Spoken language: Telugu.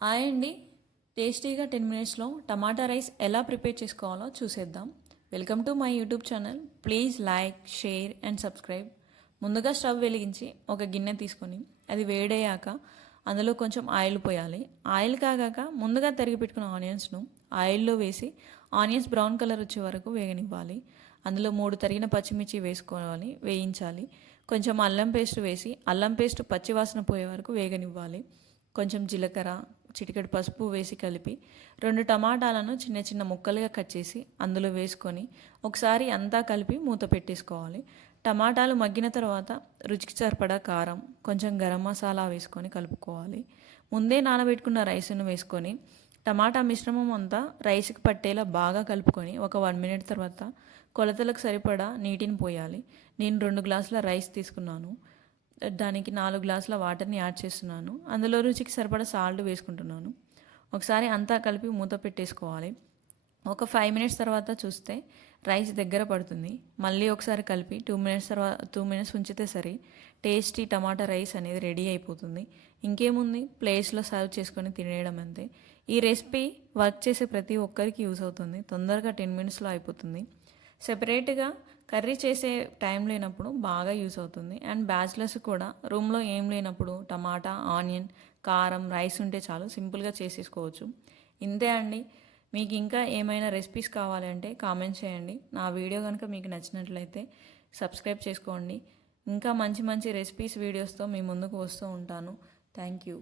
హాయ్ అండి. టేస్టీగా 10 మినిట్స్లో టమాటా రైస్ ఎలా ప్రిపేర్ చేసుకోవాలో చూసేద్దాం. Welcome to my YouTube channel. Please like, share and subscribe. ముందుగా స్టవ్ వెలిగించి ఒక గిన్నె తీసుకొని అది వేడయ్యాక అందులో కొంచెం ఆయిల్ పోయాలి. ఆయిల్ కాగాక ముందుగా తరిగి పెట్టుకున్న ఆనియన్స్ను ఆయిల్లో వేసి ఆనియన్స్ బ్రౌన్ కలర్ వచ్చే వరకు వేగనివ్వాలి. అందులో 3 తరిగిన పచ్చిమిర్చి వేసుకోవాలి, వేయించాలి. కొంచెం అల్లం పేస్ట్ వేసి అల్లం పేస్ట్ పచ్చివాసన పోయే వరకు వేగనివ్వాలి. కొంచెం జీలకర్ర, చిటికెడు పసుపు వేసి కలిపి 2 టమాటాలను చిన్న చిన్న ముక్కలుగా కట్ చేసి అందులో వేసుకొని ఒకసారి అంతా కలిపి మూత పెట్టేసుకోవాలి. టమాటాలు మగ్గిన తర్వాత రుచికి సరిపడా కారం, కొంచెం గరం మసాలా వేసుకొని కలుపుకోవాలి. ముందే నానబెట్టుకున్న రైస్ను వేసుకొని టమాటా మిశ్రమం అంతా రైస్కి పట్టేలా బాగా కలుపుకొని ఒక 1 మినిట్ తర్వాత కొలతలకు సరిపడా నీటిని పోయాలి. నేను 2 గ్లాసుల రైస్ తీసుకున్నాను. దానికి 4 గ్లాసుల వాటర్ని యాడ్ చేస్తున్నాను. అందులో రుచికి సరిపడా సాల్ట్ వేసుకుంటున్నాను. ఒకసారి అంతా కలిపి మూత పెట్టేసుకోవాలి. ఒక 5 మినిట్స్ తర్వాత చూస్తే రైస్ దగ్గర పడుతుంది. మళ్ళీ ఒకసారి కలిపి 2 మినిట్స్ ఉంచితే సరి టేస్టీ టమాటా రైస్ అనేది రెడీ అయిపోతుంది. ఇంకేముంది, ప్లేట్స్లో సర్వ్ చేసుకొని తినేయడం అంతే. ఈ రెసిపీ వర్క్ చేసే ప్రతి ఒక్కరికి యూస్ అవుతుంది. తొందరగా 10 మినిట్స్లో అయిపోతుంది. సెపరేట్గా కర్రీ చేసే టైం లేనప్పుడు బాగా యూస్ అవుతుంది. అండ్ బ్యాచిలర్స్ కూడా రూమ్లో ఏం లేనప్పుడు టమాటా, ఆనియన్, కారం, రైస్ ఉంటే చాలు సింపుల్గా చేసేసుకోవచ్చు. ఇంతే అండి. మీకు ఇంకా ఏమైనా రెసిపీస్ కావాలంటే కామెంట్ చేయండి. నా వీడియో కనుక మీకు నచ్చినట్లయితే సబ్స్క్రైబ్ చేసుకోండి. ఇంకా మంచి మంచి రెసిపీస్ వీడియోస్తో మీ ముందుకు వస్తూ ఉంటాను. Thank you.